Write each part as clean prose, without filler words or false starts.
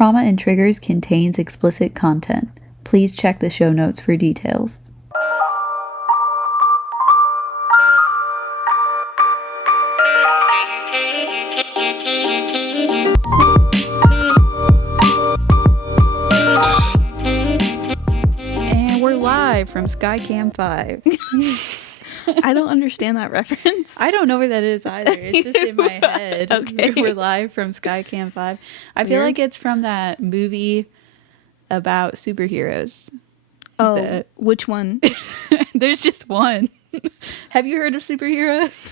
Trauma and Triggers contains explicit content. Please check the show notes for details. And we're live from Skycam 5. I don't understand that reference. I don't know where that is either. It's just in my head. Okay. We're live from Skycam 5. I feel like it's from that movie about superheroes. Oh, which one? There's just one. Have you heard of superheroes?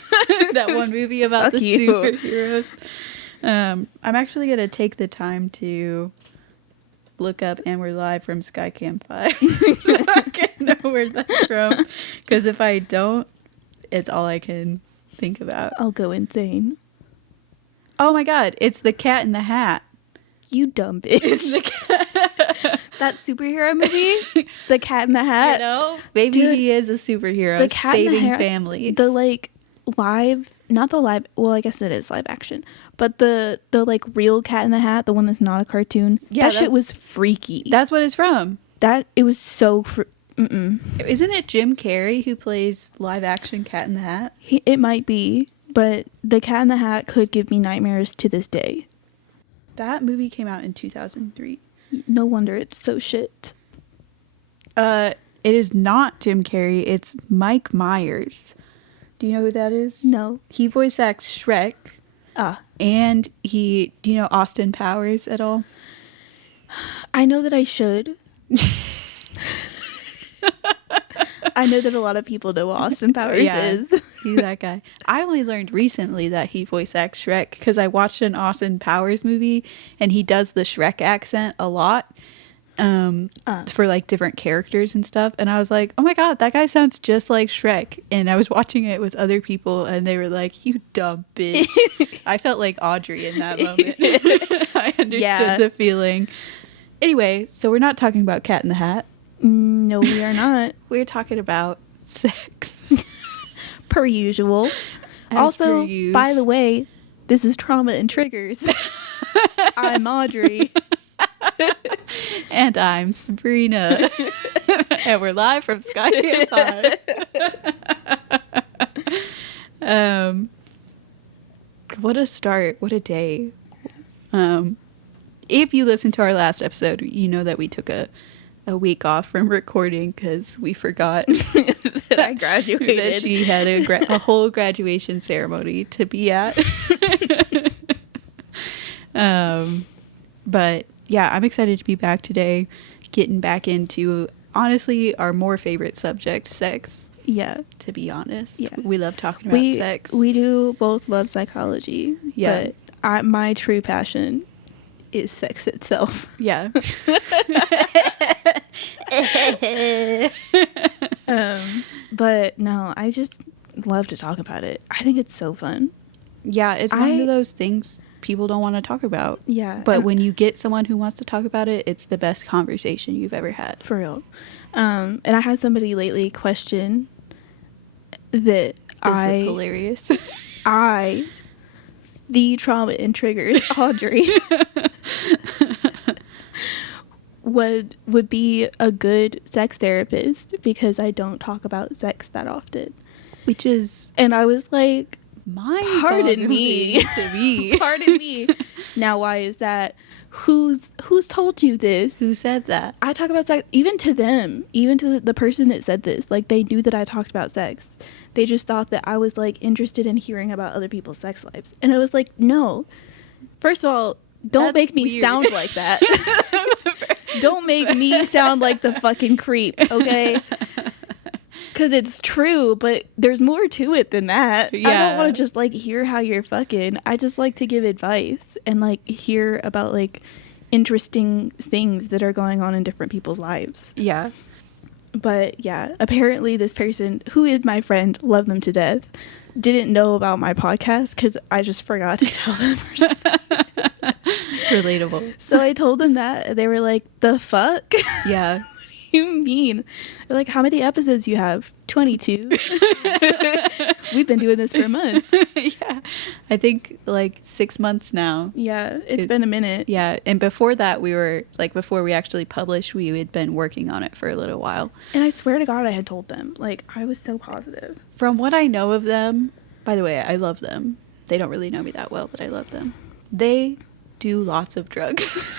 That one movie about the you. superheroes. I'm actually going to take the time to look up and we're live from Skycam 5 so I can know where that's from. Because if I don't, it's all I can think about. I'll go insane. Oh my god, it's the Cat in the Hat. You dumb bitch. That superhero movie? The Cat in the Hat? You know? Maybe Dude, he is a superhero the Cat in the saving Hat, families. The like live, not the live, well I guess it is live action, but the like real Cat in the Hat, the one that's not a cartoon. Yeah, that shit was freaky. That's what it's from. It was so Isn't it Jim Carrey who plays live action Cat in the Hat? It might be, but the Cat in the Hat could give me nightmares to this day. That movie came out in 2003. No wonder it's so shit. It is not Jim Carrey. It's Mike Myers. Do you know who that is? No. He voice acts Shrek. And do you know Austin Powers at all? I know that I should. I know that a lot of people know what Austin Powers is. He's that guy. I only learned recently that he voice acts Shrek because I watched an Austin Powers movie and he does the Shrek accent a lot for like different characters and stuff. And I was like, oh my god, that guy sounds just like Shrek. And I was watching it with other people and they were like, you dumb bitch. I felt like Audrey in that moment. I understood the feeling. Anyway, so we're not talking about Cat in the Hat. No, we are not. We're talking about sex. Per usual. Also, by the way, this is Trauma and Triggers. I'm Audrey. And I'm Sabrina. And we're live from Skycam 5. What a start. What a day. If you listened to our last episode, you know that we took a week off from recording because we forgot that I graduated. That she had a whole graduation ceremony to be at. But yeah, I'm excited to be back today, getting back into honestly our more favorite subject, sex. Yeah, to be honest. Yeah, we love talking about sex. We do both love psychology. Yeah, but my true passion is sex itself. Yeah. But no, I just love to talk about it. I think it's so fun. Yeah, it's one of those things people don't want to talk about. Yeah. But when you get someone who wants to talk about it, it's the best conversation you've ever had. For real. And I had somebody lately question that this was hilarious. The Trauma and Triggers, Audrey, would be a good sex therapist because I don't talk about sex that often. And I was like, pardon me. To me. Pardon me. Now, why is that? Who's told you this? Who said that? I talk about sex, even to them, even to the person that said this. Like, they knew that I talked about sex. They just thought that I was, like, interested in hearing about other people's sex lives. And I was like, no. First of all, don't make me sound like that. Don't make me sound like the fucking creep, okay? Because it's true, but there's more to it than that. Yeah. I don't want to just, like, hear how you're fucking. I just like to give advice and, like, hear about, like, interesting things that are going on in different people's lives. Yeah. But yeah, apparently this person, who is my friend, love them to death, didn't know about my podcast because I just forgot to tell them or something. Relatable. So I told them that. They were like, the fuck? Yeah. you mean? They're like, how many episodes you have? 22. We've been doing this for a month. Yeah. I think like 6 months now. Yeah, it's been a minute. Yeah. And before that, we were like, before we actually published, we had been working on it for a little while. And I swear to God, I had told them. Like, I was so positive. From what I know of them, by the way, I love them. They don't really know me that well, but I love them. They do lots of drugs.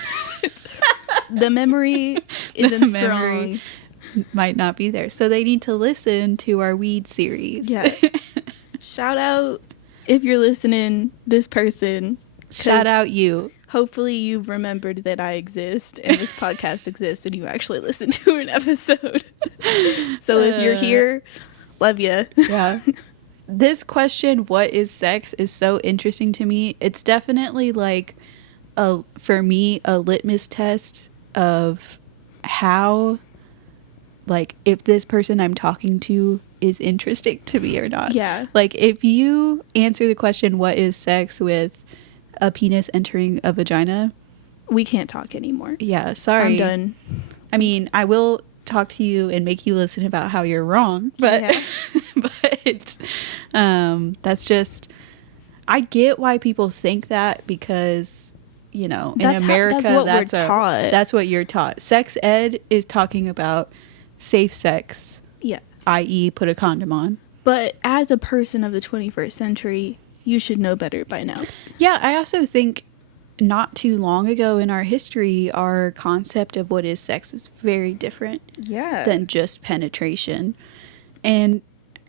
The memory isn't strong. Might not be there. So they need to listen to our weed series. Yeah. Shout out if you're listening, this person. Shout out you. Hopefully you've remembered that I exist and this podcast exists and you actually listened to an episode. So if you're here, love ya. Yeah. This question, what is sex, is so interesting to me. It's definitely like, for me, a litmus test of how, like, if this person I'm talking to is interesting to me or not. Yeah. Like, if you answer the question, what is sex, with a penis entering a vagina, we can't talk anymore. Yeah, sorry. I'm done. I mean, I will talk to you and make you listen about how you're wrong, but yeah. but that's just, I get why people think that, because, you know, in America, that's what we're taught. That's what you're taught. Sex ed is talking about safe sex. Yeah. I.e., put a condom on. But as a person of the 21st century, you should know better by now. Yeah, I also think not too long ago in our history, our concept of what is sex was very different than just penetration. And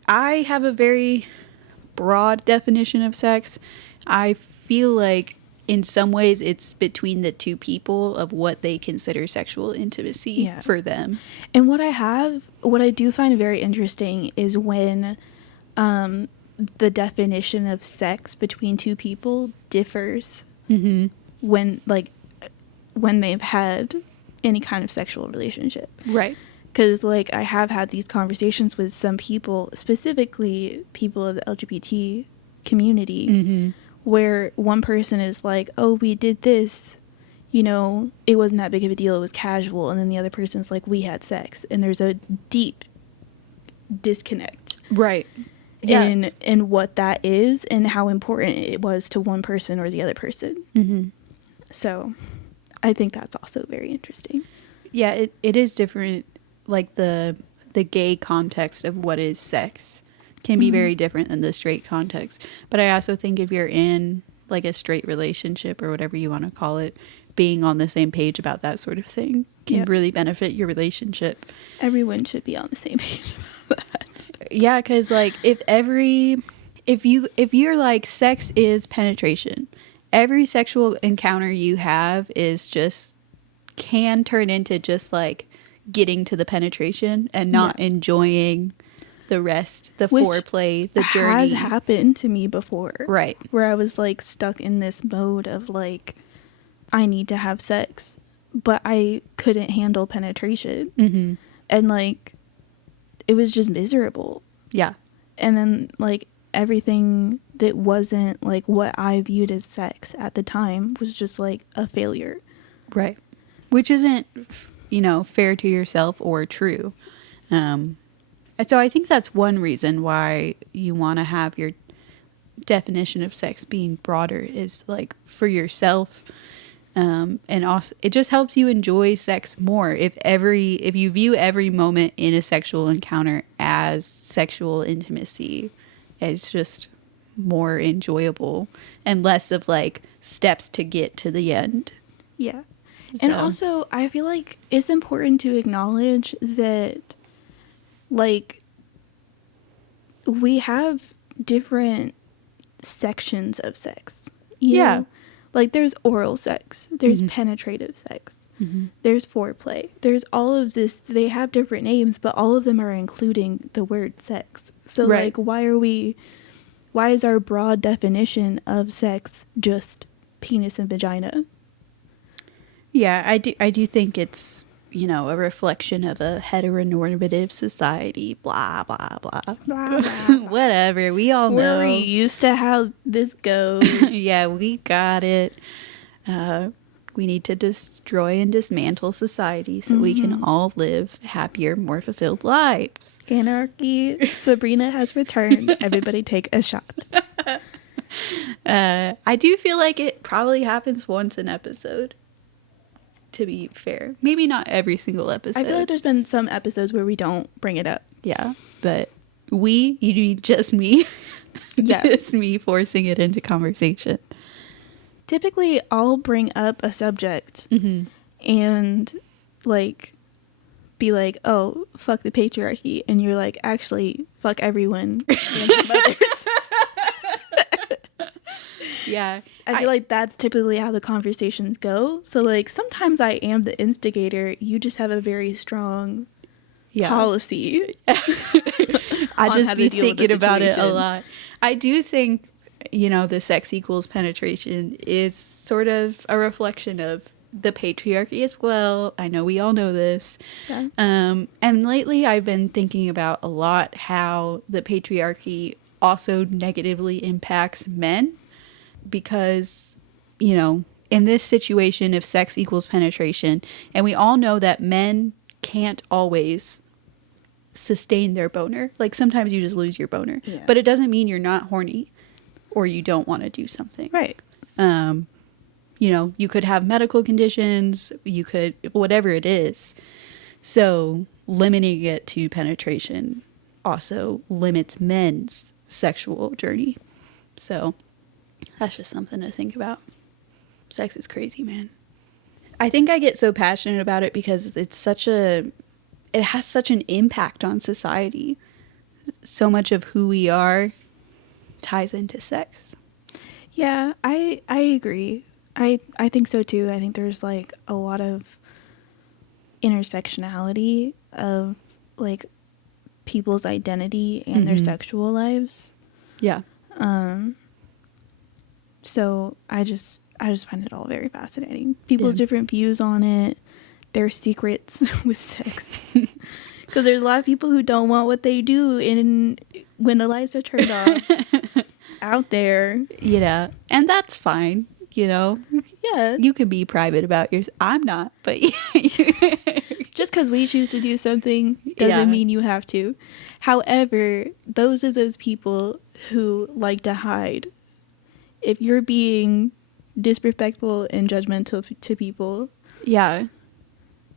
I have a very broad definition of sex. I feel like in some ways it's between the two people of what they consider sexual intimacy for them. And what I do find very interesting is when the definition of sex between two people differs when they've had any kind of sexual relationship. Right. Because, like, I have had these conversations with some people, specifically people of the LGBT community, where one person is like, oh, we did this, you know, it wasn't that big of a deal, it was casual. And then the other person's like, we had sex. And there's a deep disconnect. Right. In what that is and how important it was to one person or the other person. So I think that's also very interesting. Yeah, it is different. Like the gay context of what is sex can be very different than the straight context. But I also think if you're in like a straight relationship or whatever you want to call it, being on the same page about that sort of thing can really benefit your relationship. Everyone should be on the same page about that. Yeah, because like if you're like, sex is penetration, every sexual encounter you have can turn into just like getting to the penetration and not enjoying the rest, the foreplay, the journey. Has happened to me before. Right. Where I was like stuck in this mode of like, I need to have sex, but I couldn't handle penetration. And like, it was just miserable. Yeah. And then like everything that wasn't like what I viewed as sex at the time was just like a failure. Right. Which isn't, you know, fair to yourself or true. So I think that's one reason why you want to have your definition of sex being broader, is like for yourself. And also it just helps you enjoy sex more. If you view every moment in a sexual encounter as sexual intimacy, it's just more enjoyable and less of like steps to get to the end. Yeah. And also, I feel like it's important to acknowledge that, like, we have different sections of sex. You know? Like, there's oral sex. There's penetrative sex. There's foreplay. There's all of this. They have different names, but all of them are including the word sex. So, like, why is our broad definition of sex just penis and vagina? Yeah, I do think it's, you know, a reflection of a heteronormative society, blah, blah, blah. Blah, blah. Whatever, we all know. We're used to how this goes. Yeah, we got it. We need to destroy and dismantle society so we can all live happier, more fulfilled lives. Anarchy. Sabrina has returned. Everybody take a shot. I do feel like it probably happens once an episode, to be fair. Maybe not every single episode. I feel like there's been some episodes where we don't bring it up. Yeah, but you mean just me? Yeah. Just me forcing it into conversation. Typically, I'll bring up a subject and, like, be like, oh, fuck the patriarchy. And you're like, actually, fuck everyone. Yeah. I feel like that's typically how the conversations go. So, like, sometimes I am the instigator. You just have a very strong policy. I just be thinking about it a lot. I do think, the sex equals penetration is sort of a reflection of the patriarchy as well. I know we all know this. Yeah. And lately I've been thinking about a lot how the patriarchy also negatively impacts men. Because, in this situation, if sex equals penetration, and we all know that men can't always sustain their boner. Like, sometimes you just lose your boner. Yeah. But it doesn't mean you're not horny or you don't want to do something. Right. You could have medical conditions, you could, whatever it is. So, limiting it to penetration also limits men's sexual journey. So, that's just something to think about. Sex is crazy, man. I think I get so passionate about it because it has such an impact on society. So much of who we are ties into sex. Yeah, I agree. I think so too. I think there's like a lot of intersectionality of like people's identity and their sexual lives. Yeah. So I just find it all very fascinating. People's different views on it, their secrets with sex. Because there's a lot of people who don't want what they do when the lights are turned off out there. Yeah, and that's fine. Yeah, you can be private about yours. I'm not, but just because we choose to do something doesn't mean you have to. However, those people who like to hide, if you're being disrespectful and judgmental to people,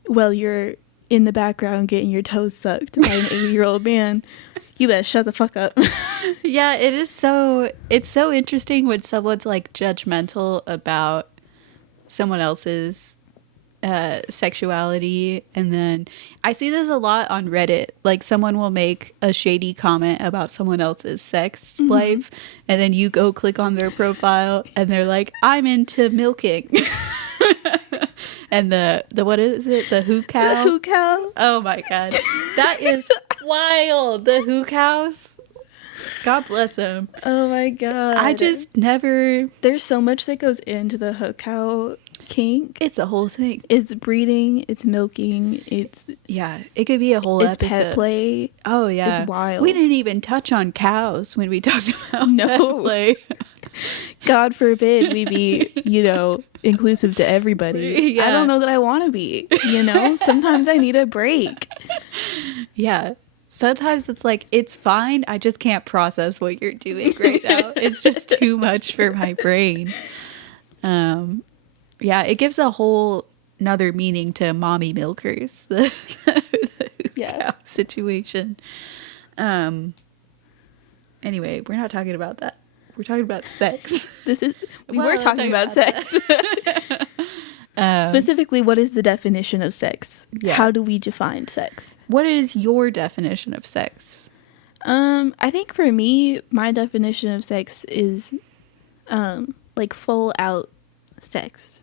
well, you're in the background getting your toes sucked by an 80-year-old man, you better shut the fuck up. Yeah, it's so interesting when someone's like judgmental about someone else's sexuality, and then I see this a lot on Reddit. Like, someone will make a shady comment about someone else's sex life, and then you go click on their profile and they're like, I'm into milking. And the what is it, the who cow? The who cow. Oh my god, that is wild. The who cows, God bless them. Oh my god, I just never. There's so much that goes into the hook cow kink. It's a whole thing. It's breeding, it's milking, it could be a whole episode. Pet play. Oh yeah, it's wild. We didn't even touch on cows when we talked about pet play. God forbid we be, inclusive to everybody. Yeah. I don't know that I want to be, sometimes I need a break. Yeah. Sometimes it's like, it's fine, I just can't process what you're doing right now. It's just too much for my brain. Yeah, it gives a whole another meaning to mommy milkers, the cow situation. Anyway, we're not talking about that. We're talking about sex. We were talking about sex. Specifically, what is the definition of sex? Yeah. How do we define sex? What is your definition of sex? I think for me, my definition of sex is like full out sex.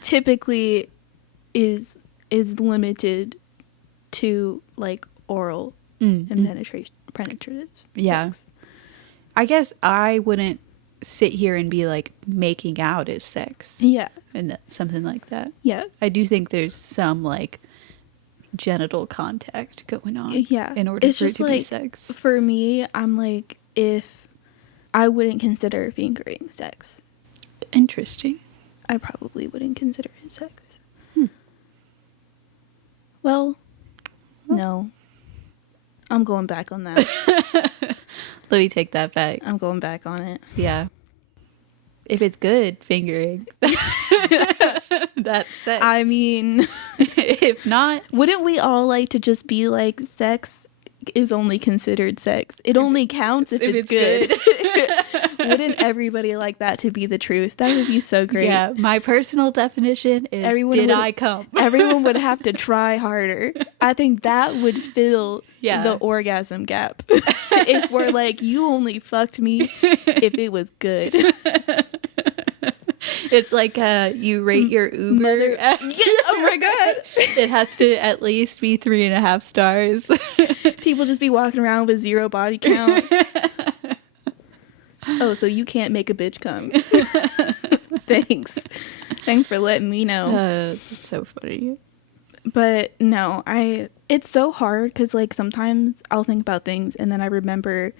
Typically is limited to like oral and penetrative. Yeah. Sex. I guess I wouldn't sit here and be like, making out is sex. Yeah. And something like that. Yeah. I do think there's some like genital contact going on. Yeah. In order for it to be sex. For me, I'm like, if I wouldn't consider fingering sex. Interesting. I probably wouldn't consider it sex. Hmm. Well, no. I'm going back on that. Let me take that back. I'm going back on it. Yeah. If it's good fingering, that's sex. I mean, if not, wouldn't we all like to just be like, sex is only considered sex? It only counts if it's good. Wouldn't everybody like that to be the truth? That would be so great. Yeah, my personal definition is I come? Everyone would have to try harder. I think that would fill the orgasm gap. If we're like, you only fucked me if it was good. It's like you rate your Uber. Oh my god. It has to at least be 3.5 stars. People just be walking around with 0 body count. Oh, so you can't make a bitch come. Thanks for letting me know. That's so funny. But no, it's so hard because like sometimes I'll think about things and then I remember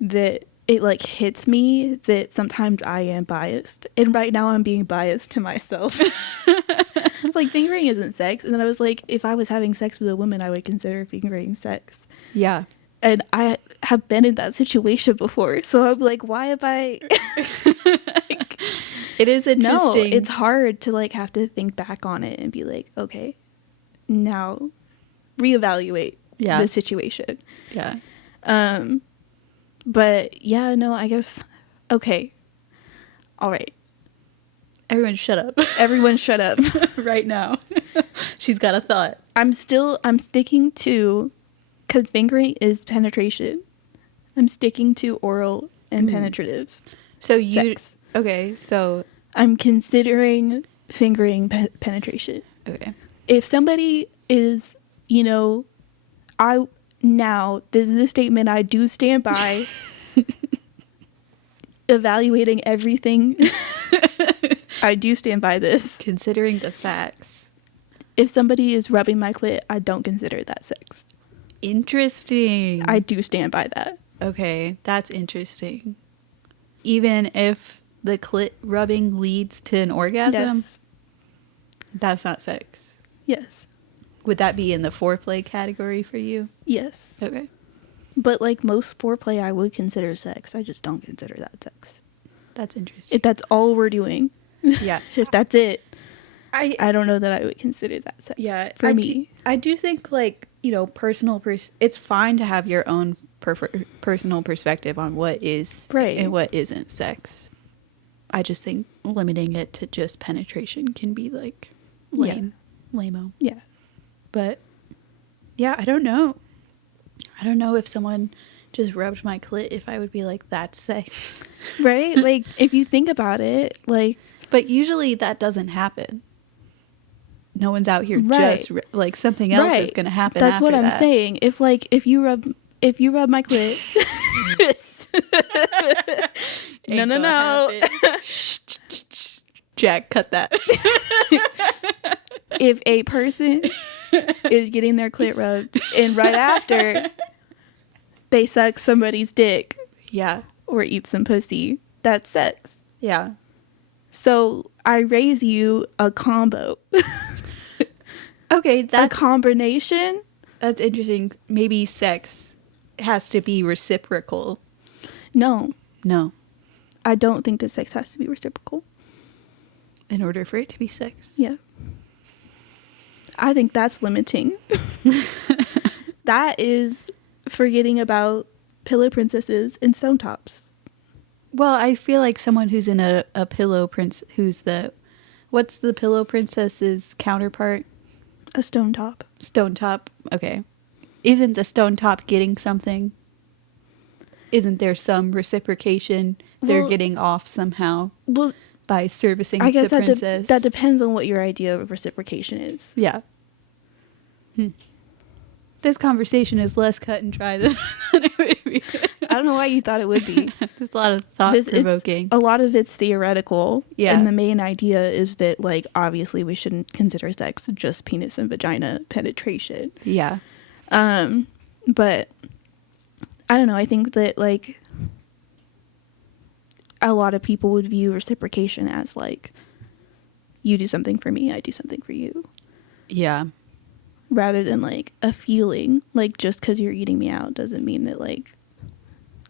that it like hits me that sometimes I am biased, and right now I'm being biased to myself. It's like, fingering isn't sex, and then I was like, if I was having sex with a woman, I would consider fingering sex. Yeah. And I have been in that situation before, so I'm like, why am I like, it is interesting. No, it's hard to like have to think back on it and be like, okay, now reevaluate the situation. Yeah. But yeah, no, I guess, okay. All right. Everyone shut up. Everyone shut up. Right now. She's got a thought. I'm sticking to, because fingering is penetration. I'm sticking to oral and penetrative. So sex. Okay, so. I'm considering fingering penetration. Okay. If somebody is, this is a statement I do stand by. Evaluating everything. I do stand by this. Considering the facts. If somebody is rubbing my clit, I don't consider that sex. Interesting. I do stand by that. Okay, that's interesting. Even if the clit rubbing leads to an orgasm? Yes. That's not sex. Yes. Would that be in the foreplay category for you? Yes. Okay. But like most foreplay, I would consider sex. I just don't consider that sex. That's interesting. If that's all we're doing. Yeah. If that's it. I don't know that I would consider that sex. Yeah. For me. I do think like, it's fine to have your own personal perspective on what is and what isn't sex. I just think limiting it to just penetration can be like lame. Yeah. Lame-o. Yeah. But yeah, I don't know. I don't know if someone just rubbed my clit, if I would be like, that's sex. Right? Like, if you think about it, like... But usually that doesn't happen. No one's out here just... Like, something else is going to happen. That's what I'm saying. If you rub my clit... No. Jack, cut that. If a person is getting their clit rubbed and right after they suck somebody's dick, or eat some pussy, that's sex. Yeah. So I raise you a combo. Okay, that's a combination. That's interesting. Maybe sex has to be reciprocal. No. I I don't think that sex has to be reciprocal. In order for it to be sex? Yeah. I think that's limiting. That is forgetting about pillow princesses and stone tops. Well, I feel like someone who's in a pillow prince, what's the pillow princess's counterpart? A stone top. Stone top. Okay. Isn't the stone top getting something? Isn't there some reciprocation? They're getting off somehow. Well, by servicing the princess. That depends on what your idea of reciprocation is. Yeah. This conversation is less cut and dry than it would be. I don't know why you thought it would be. There's a lot of thought-provoking. A lot of it's theoretical. Yeah. And the main idea is that, like, obviously we shouldn't consider sex just penis and vagina penetration. Yeah. But I don't know. I think that, like, a lot of people would view reciprocation as like, you do something for me, I do something for you. Yeah. Rather than like a feeling, like just because you're eating me out doesn't mean that like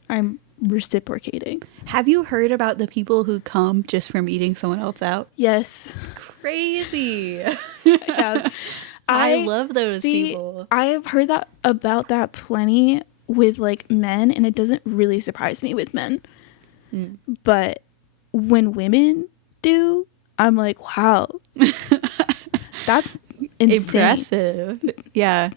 I'm reciprocating. Have you heard about the people who come just from eating someone else out? Yes. Crazy. Yeah. I love those people. I have heard that about that plenty with like men, and it doesn't really surprise me with men. But when women do, I'm like, wow. That's insane. Impressive. Yeah.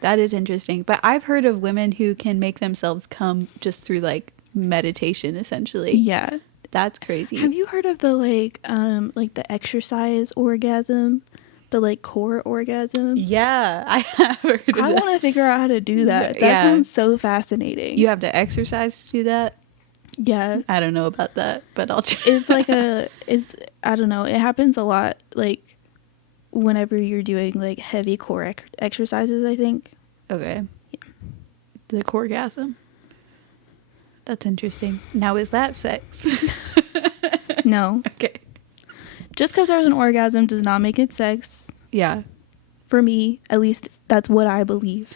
That is interesting. But I've heard of women who can make themselves come just through like meditation, essentially. Yeah. That's crazy. Have you heard of the like the exercise orgasm? The like core orgasm? Yeah, I have heard of that. I want to figure out how to do that. That sounds so fascinating. You have to exercise to do that? Yeah. I don't know about that, but I'll try. It's like I don't know. It happens a lot like whenever you're doing like heavy core exercises, I think. Okay. Yeah. The coregasm. That's interesting. Now, is that sex? No. Okay. Just because there's an orgasm does not make it sex. Yeah. For me, at least that's what I believe.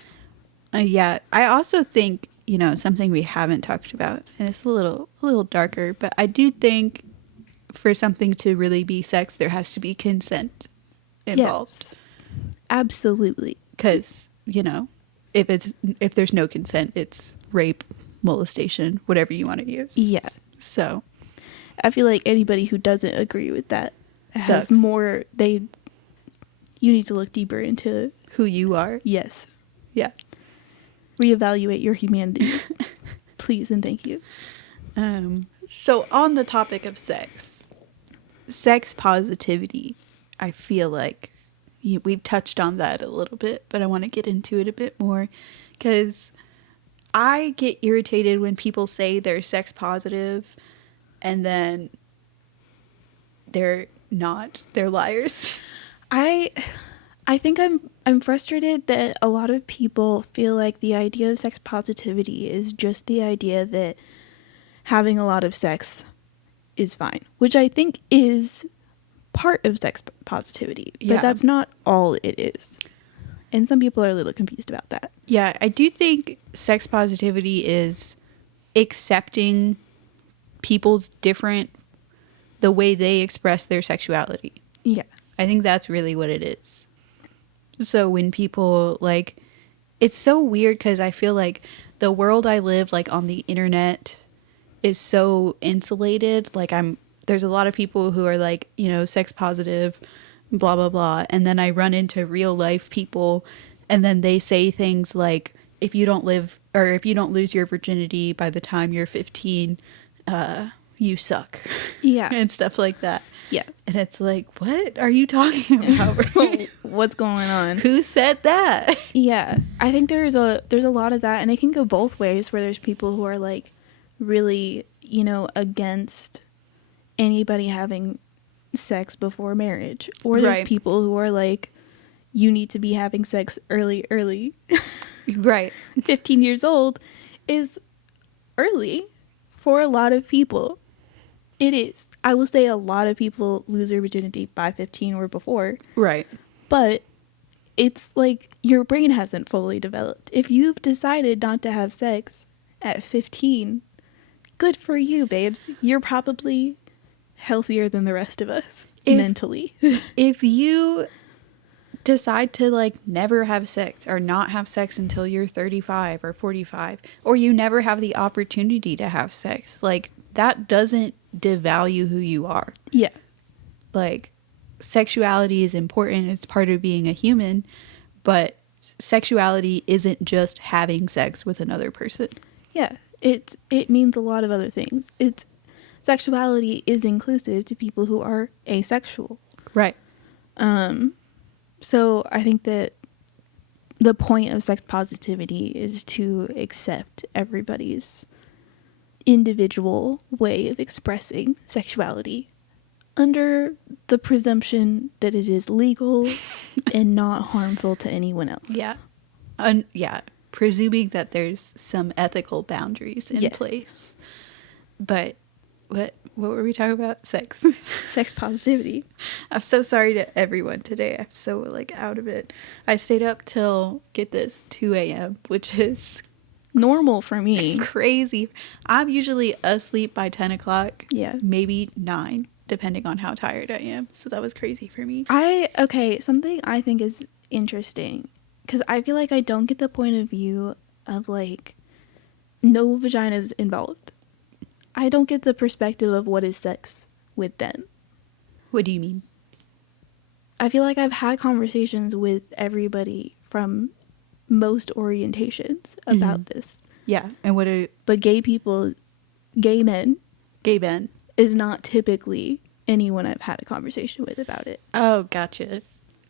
Yeah. I also think, something we haven't talked about, and it's a little darker, but I do think for something to really be sex, there has to be consent involved. Yes. Absolutely. Because, if there's no consent, it's rape, molestation, whatever you want to use. Yeah. So I feel like anybody who doesn't agree with that has sucks. You need to look deeper into who you are. Yes. Yeah. Reevaluate your humanity. Please and thank you. So on the topic of sex positivity, I feel like we've touched on that a little bit, but I want to get into it a bit more because I get irritated when people say they're sex positive and then they're not. They're liars. I think I'm frustrated that a lot of people feel like the idea of sex positivity is just the idea that having a lot of sex is fine, which I think is part of sex positivity, but that's not all it is. And some people are a little confused about that. Yeah, I do think sex positivity is accepting people's the way they express their sexuality. Yeah. I think that's really what it is. So when people it's so weird because I feel like the world I live on the internet is so insulated. There's a lot of people who are sex positive, blah, blah, blah. And then I run into real life people and then they say things like, if you don't lose your virginity by the time you're 15, you suck. Yeah. And stuff like that. Yeah. And it's like, what are you talking about? What's going on? Who said that? Yeah. I think there's a lot of that, and it can go both ways, where there's people who are really, against anybody having sex before marriage, or there's people who are you need to be having sex early. Right. 15 years old is early for a lot of people. It is. I will say a lot of people lose their virginity by 15 or before. Right. But it's your brain hasn't fully developed. If you've decided not to have sex at 15, good for you, babes. You're probably healthier than the rest of us mentally. If you decide to never have sex or not have sex until you're 35 or 45, or you never have the opportunity to have sex, that doesn't devalue who you are. Yeah. Sexuality is important. It's part of being a human, but sexuality isn't just having sex with another person. Yeah. It means a lot of other things. Sexuality is inclusive to people who are asexual. Right. So I think that the point of sex positivity is to accept everybody's individual way of expressing sexuality under the presumption that it is legal and not harmful to anyone else. Yeah. Presuming that there's some ethical boundaries in place. But What were we talking about? Sex. Sex positivity. I'm so sorry to everyone today. I'm so like out of it. I stayed up till, get this, 2 a.m., which is Normal for me. crazy. I'm usually asleep by 10 o'clock. Yeah. Maybe 9, depending on how tired I am. So that was crazy for me. Okay, something I think is interesting, because I feel like I don't get the point of view of like no vaginas involved. I don't get the perspective of what is sex with them. What do you mean? I feel like I've had conversations with everybody from most orientations about this. Yeah. And what are But gay men, gay men? is not typically anyone I've had a conversation with about it. Oh, gotcha.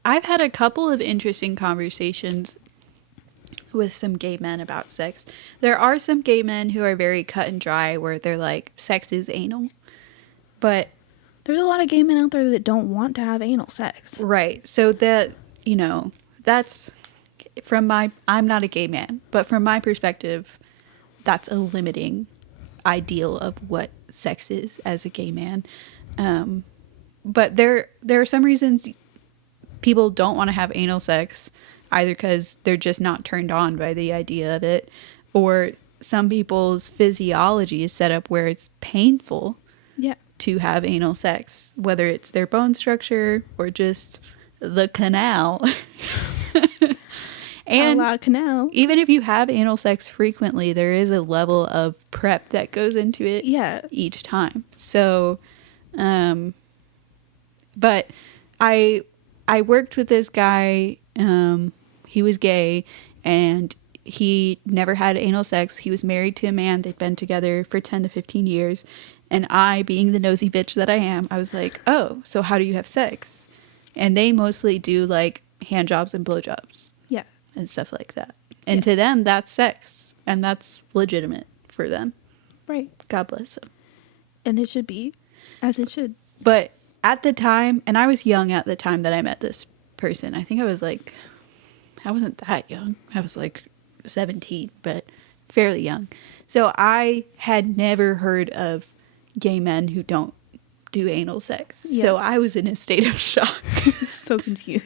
I've had a couple of interesting conversations with some gay men about sex. There are some gay men who are very cut and dry where they're like, sex is anal. But There's a lot of gay men out there that don't want to have anal sex. right. So that, that's I'm not a gay man, but from my perspective, that's a limiting ideal of what sex is as a gay man. But there are some reasons people don't want to have anal sex, either because they're just not turned on by the idea of it, or some people's physiology is set up where it's painful Yeah. to have anal sex, whether it's their bone structure or just the canal. And a la canal. even if you have anal sex frequently, there is a level of prep that goes into it each time. So, but I worked with this guy, he was gay, and he never had anal sex. He was married to a man. They'd been together for 10 to 15 years. And I, being the nosy bitch that I am, I was like, oh, so how do you have sex? And they mostly do like hand jobs and blowjobs. Yeah. And stuff like that. And to them, that's sex. And that's legitimate for them. Right. God bless them. And it should be, as it should. But at the time, and I was young at the time that I met this person. I think I wasn't that young. I was like 17, but fairly young. So I had never heard of gay men who don't do anal sex. Yeah. So I was in a state of shock. So confused.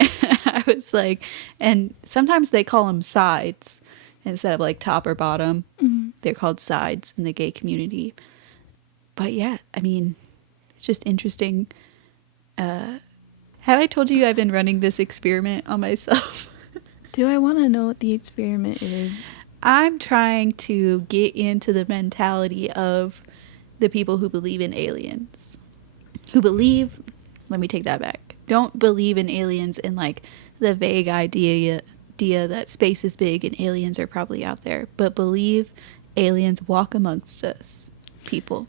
I was like, and sometimes they call them sides instead of like top or bottom. Mm-hmm. They're called sides in the gay community. But yeah, I mean, it's just interesting. Have I told you I've been running this experiment on myself? Do I want to know what the experiment is? I'm trying to get into the mentality of the people who believe in aliens. Let me take that back. Don't believe in aliens in like the vague idea that space is big and aliens are probably out there, but believe aliens walk amongst us. People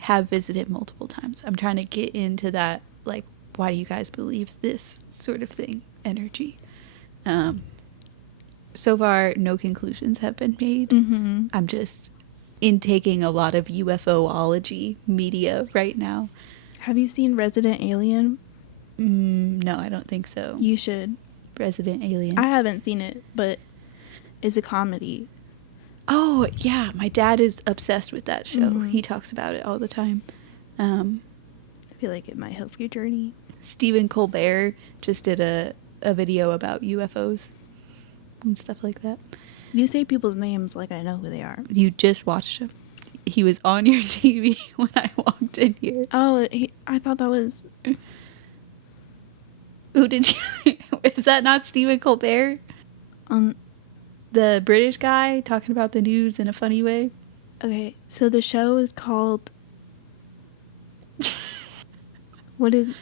have visited multiple times. I'm trying to get into that, like, why do you guys believe this sort of thing? Energy. So far, no conclusions have been made. Mm-hmm. I'm just intaking a lot of UFOlogy media right now. Have you seen Resident Alien? No, I don't think so. You should. Resident Alien. I haven't seen it, but it's a comedy. Oh, yeah. My dad is obsessed with that show. Mm-hmm. He talks about it all the time. I feel like it might help your journey. Stephen Colbert just did a video about UFOs and stuff like that. You say people's names like I know who they are. You just watched him. He was on your TV when I walked in here. Oh, I thought that was... Who did you... Is that not Stephen Colbert? The British guy talking about the news in a funny way? Okay, so the show is called... What is...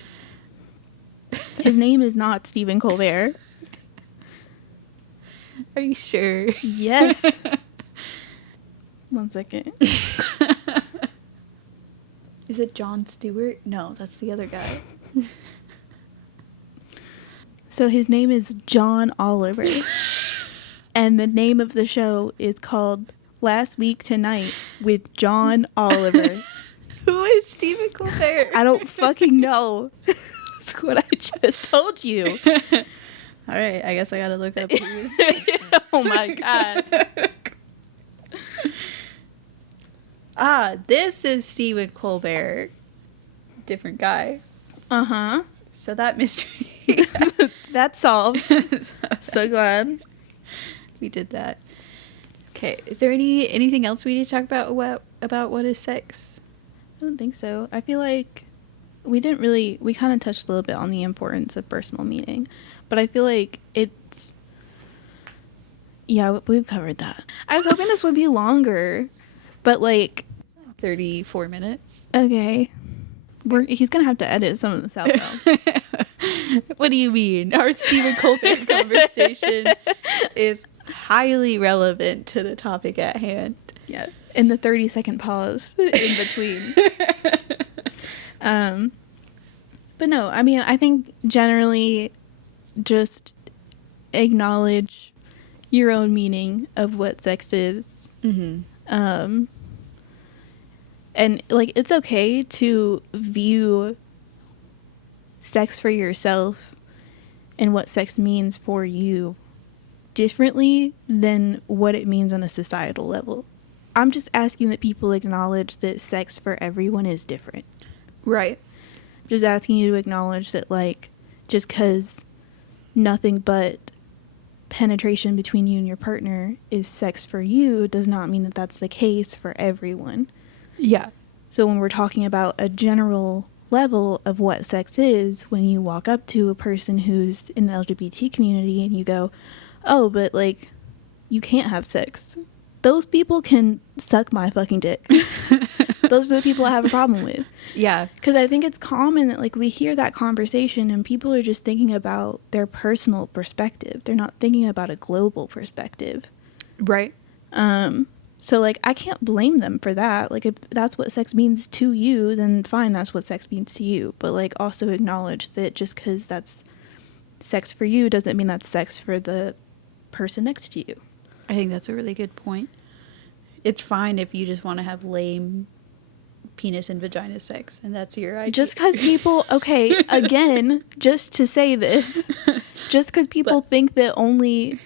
His name is not Stephen Colbert. Are you sure? Yes. 1 second. Is it Jon Stewart? No, that's the other guy. So his name is John Oliver. And the name of the show is called Last Week Tonight with John Oliver. Who is Stephen Colbert? I don't fucking know. That's what I just told you. All right, I guess I gotta look up who Oh my god. This is Stephen Colbert. Different guy. Uh-huh. So that mystery. That's solved. So glad. We did that. Okay, is there anything else we need to talk about what is sex? I don't think so. I feel like we kind of touched a little bit on the importance of personal meaning, but I feel like we've covered that. I was hoping this would be longer, but like 34 minutes. Okay. He's gonna have to edit some of this out though. What do you mean? Our Stephen Colbert conversation is highly relevant to the topic at hand. Yeah. In the 30-second pause in between. But no, I mean, I think generally just acknowledge your own meaning of what sex is. Mm-hmm. And like, it's okay to view sex for yourself and what sex means for you differently than what it means on a societal level. I'm just asking that people acknowledge that sex for everyone is different. Right. Just asking you to acknowledge that, like, just because nothing but penetration between you and your partner is sex for you does not mean that that's the case for everyone. Yeah. So when we're talking about a general level of what sex is, when you walk up to a person who's in the LGBT community and you go, oh, but like, you can't have sex. Those people can suck my fucking dick. Those are the people I have a problem with. Yeah. Because I think it's common that, like, we hear that conversation and people are just thinking about their personal perspective. They're not thinking about a global perspective. Right. So, like, I can't blame them for that. Like, if that's what sex means to you, then fine, that's what sex means to you. But, like, also acknowledge that just because that's sex for you doesn't mean that's sex for the person next to you. I think that's a really good point. It's fine if you just want to have lame penis and vagina sex, and that's your idea. Just because people, okay, again, just to say this, just because people think that only...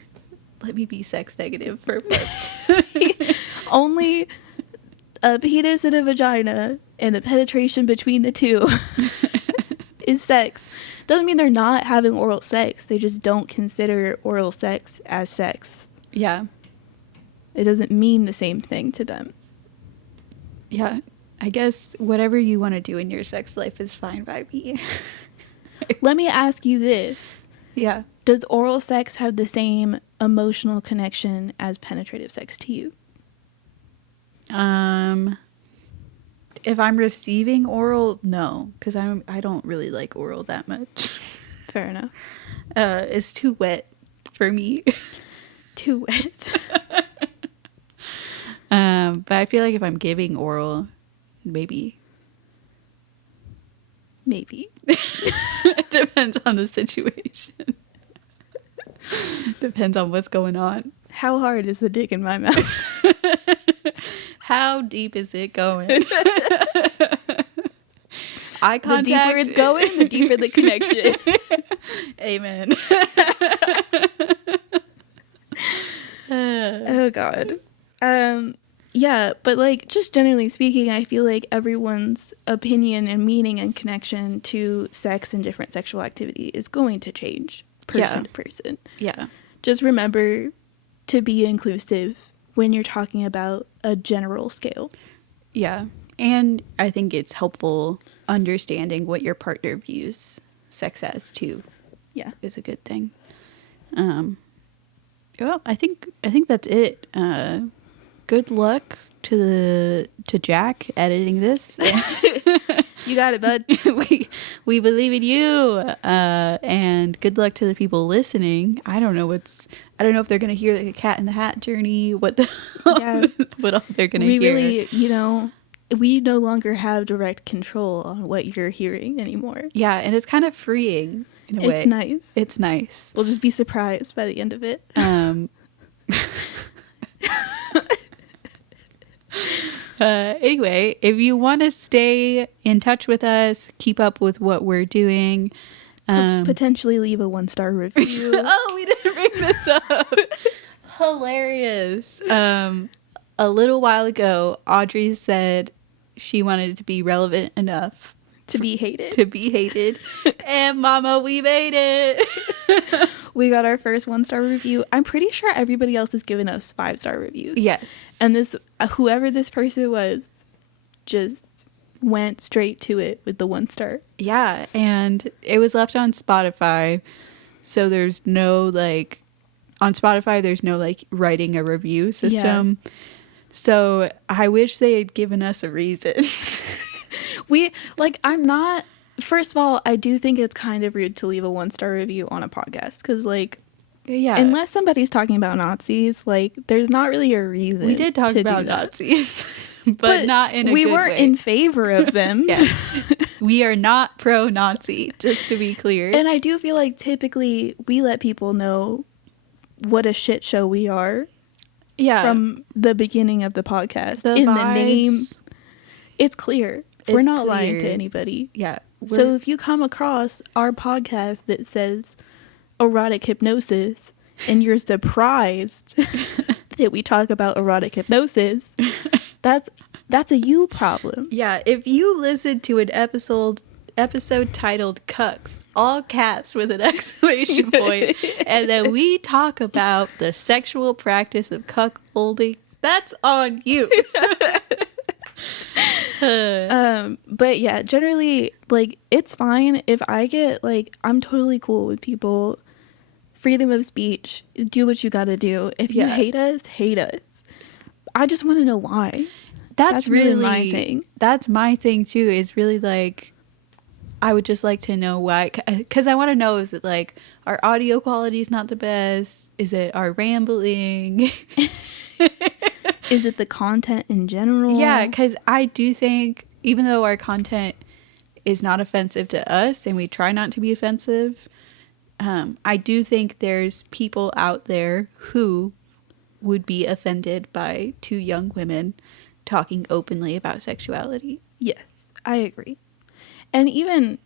Let me be sex negative for once. Only a penis and a vagina and the penetration between the two is sex. Doesn't mean they're not having oral sex. They just don't consider oral sex as sex. Yeah. It doesn't mean the same thing to them. Yeah. I guess whatever you want to do in your sex life is fine by me. Let me ask you this. Yeah. Does oral sex have the same emotional connection as penetrative sex to you? If I'm receiving oral, no, because I don't really like oral that much. Fair enough. It's too wet for me. Too wet. But I feel like if I'm giving oral, maybe. It depends on the situation. Depends on what's going on. How hard is the dick in my mouth? How deep is it going? Eye contact. The deeper it's going, the deeper the connection. Amen. Oh God. Yeah, but like, just generally speaking, I feel like everyone's opinion and meaning and connection to sex and different sexual activity is going to change person to person. Yeah. Just remember to be inclusive when you're talking about a general scale. Yeah. And I think it's helpful understanding what your partner views sex as too. Yeah. Is a good thing. Well, I think that's it. Good luck to Jack editing this. You got it, bud. we believe in you. And good luck to the people listening. I don't know if they're gonna hear like a Cat in the Hat journey. What all they're gonna hear. We really, we no longer have direct control on what you're hearing anymore. Yeah, and it's kind of freeing in a way. It's nice. It's nice. We'll just be surprised by the end of it. Anyway, if you want to stay in touch with us, keep up with what we're doing, potentially leave a 1-star review. Oh, we didn't bring this up. Hilarious. a little while ago, Audrey said she wanted to be relevant enough to be hated. And mama, we made it. We got our first 1-star review. I'm pretty sure everybody else has given us 5-star reviews. Yes. And this, whoever this person was, just went straight to it with the 1 star. Yeah, and it was left on Spotify, so there's no like on Spotify there's no like writing a review system. Yeah. So I wish they had given us a reason. I'm not, first of all, I do think it's kind of rude to leave a 1-star review on a podcast because yeah, unless somebody's talking about Nazis, there's not really a reason. We did talk about Nazis. But not in a good way. We weren't in favor of them. Yeah. We are not pro-Nazi, just to be clear. And I do feel like typically we let people know what a shit show we are. Yeah. From the beginning of the podcast. The name. It's clear. We're not lying to anybody. Yeah. So if you come across our podcast that says erotic hypnosis and you're surprised that we talk about erotic hypnosis, that's a you problem. Yeah, if you listen to an episode titled Cucks, all caps with an exclamation point, and then we talk about the sexual practice of cuckolding, that's on you. But yeah, generally, it's fine if I get, I'm totally cool with people, freedom of speech, do what you gotta do. If you hate us, hate us. I just want to know why. That's really my thing. That's my thing too, is really I would just like to know why, because I want to know, is it our audio quality is not the best? Is it our rambling? Is it the content in general? Yeah, because I do think, even though our content is not offensive to us, and we try not to be offensive, I do think there's people out there who would be offended by 2 young women talking openly about sexuality. Yes, I agree. And even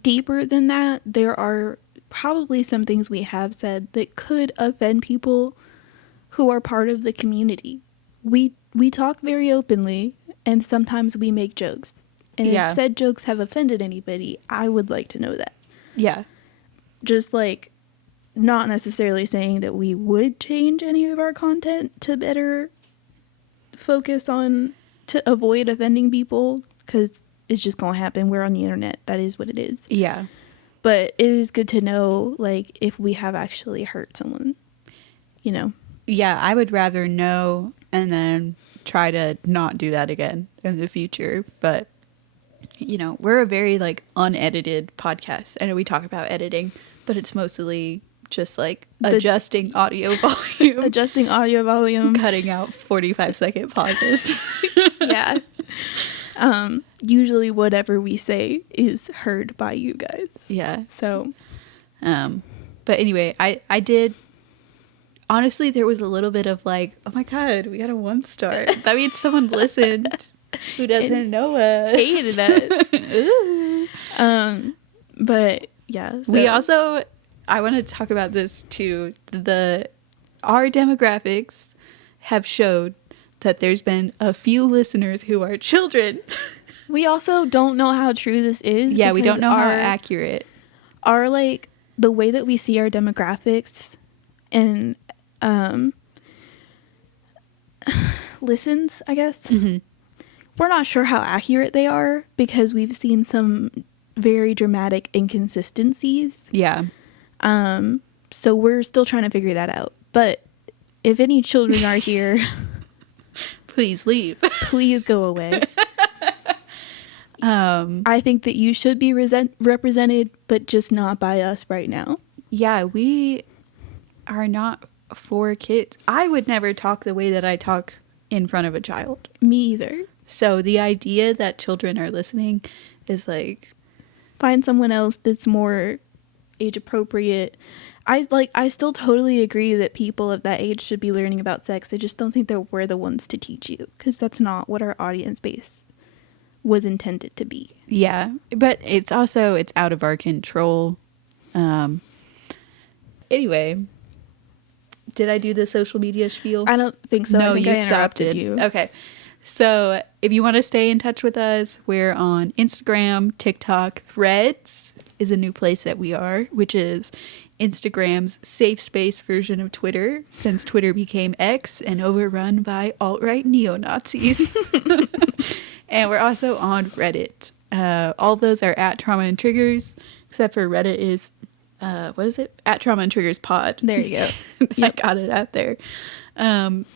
deeper than that, there are probably some things we have said that could offend people who are part of the community. We talk very openly, and sometimes we make jokes. And if said jokes have offended anybody, I would like to know that. Yeah. Just not necessarily saying that we would change any of our content to better focus on, to avoid offending people, because it's just gonna happen. We're on the internet. That is what it is. Yeah. But it is good to know, if we have actually hurt someone, Yeah, I would rather know and then try to not do that again in the future. But, we're a very, unedited podcast. I know we talk about editing, but it's mostly just adjusting audio volume, cutting out 45-second pauses. Yeah. Usually whatever we say is heard by you guys. Yeah. So but anyway, I did, honestly, there was a little bit of oh my god, we got a 1-star. That means someone listened who doesn't know us, hated us. But yeah, so. We also, I want to talk about this too. Our demographics have showed that there's been a few listeners who are children. We also don't know how true this is. Yeah, we don't know how accurate. Our the way that we see our demographics and listens, I guess. Mm-hmm. We're not sure how accurate they are because we've seen some very dramatic inconsistencies. Yeah. So we're still trying to figure that out. But if any children are here, please leave. Please go away. I think that you should be represented, but just not by us right now. Yeah, we are not for kids. I would never talk the way that I talk in front of a child. Me either. So the idea that children are listening is find someone else that's more age appropriate. I still totally agree that people of that age should be learning about sex. I just don't think that we're the ones to teach you, because that's not what our audience base was intended to be. Yeah, but it's out of our control. Anyway, Did I do the social media spiel? I don't think so. No, I think you I interrupted stopped it. you. Okay. So if you want to stay in touch with us, we're on Instagram, TikTok, Threads is a new place that we are, which is Instagram's safe space version of Twitter, since Twitter became X and overrun by alt-right neo-Nazis. And we're also on Reddit. All of those are at Trauma and Triggers, except for Reddit is, what is it? At Trauma and Triggers Pod. There you go. I got it out there.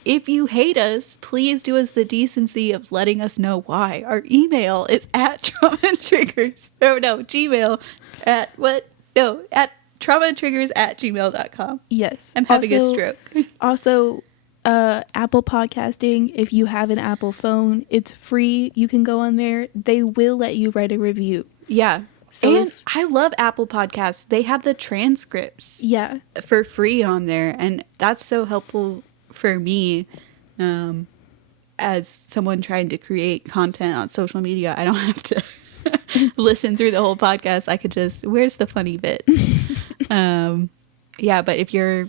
If you hate us, please do us the decency of letting us know why. Our email is at traumaandtriggers. Oh, no, Gmail at what? No, at traumaandtriggers@gmail.com. Yes. I'm having a stroke. Also, Apple podcasting, if you have an Apple phone, it's free. You can go on there. They will let you write a review. Yeah. So And I love Apple Podcasts. They have the transcripts for free on there. And that's so helpful for me as someone trying to create content on social media. I don't have to listen through the whole podcast. I could just, where's the funny bit? Yeah, but if you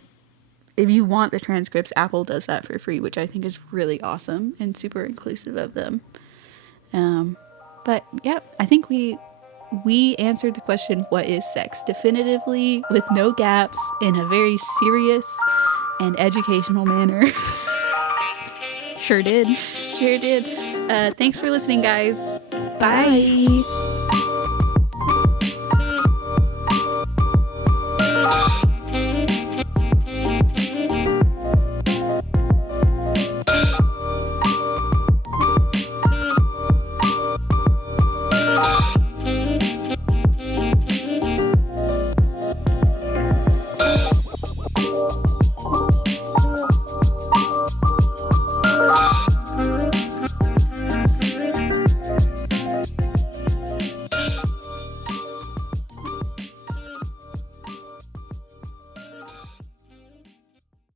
want the transcripts, Apple does that for free, which I think is really awesome and super inclusive of them. But yeah, I think we answered the question, what is sex, definitively, with no gaps, in a very serious and educational manner. Sure did. Sure did. Thanks for listening, guys. Bye.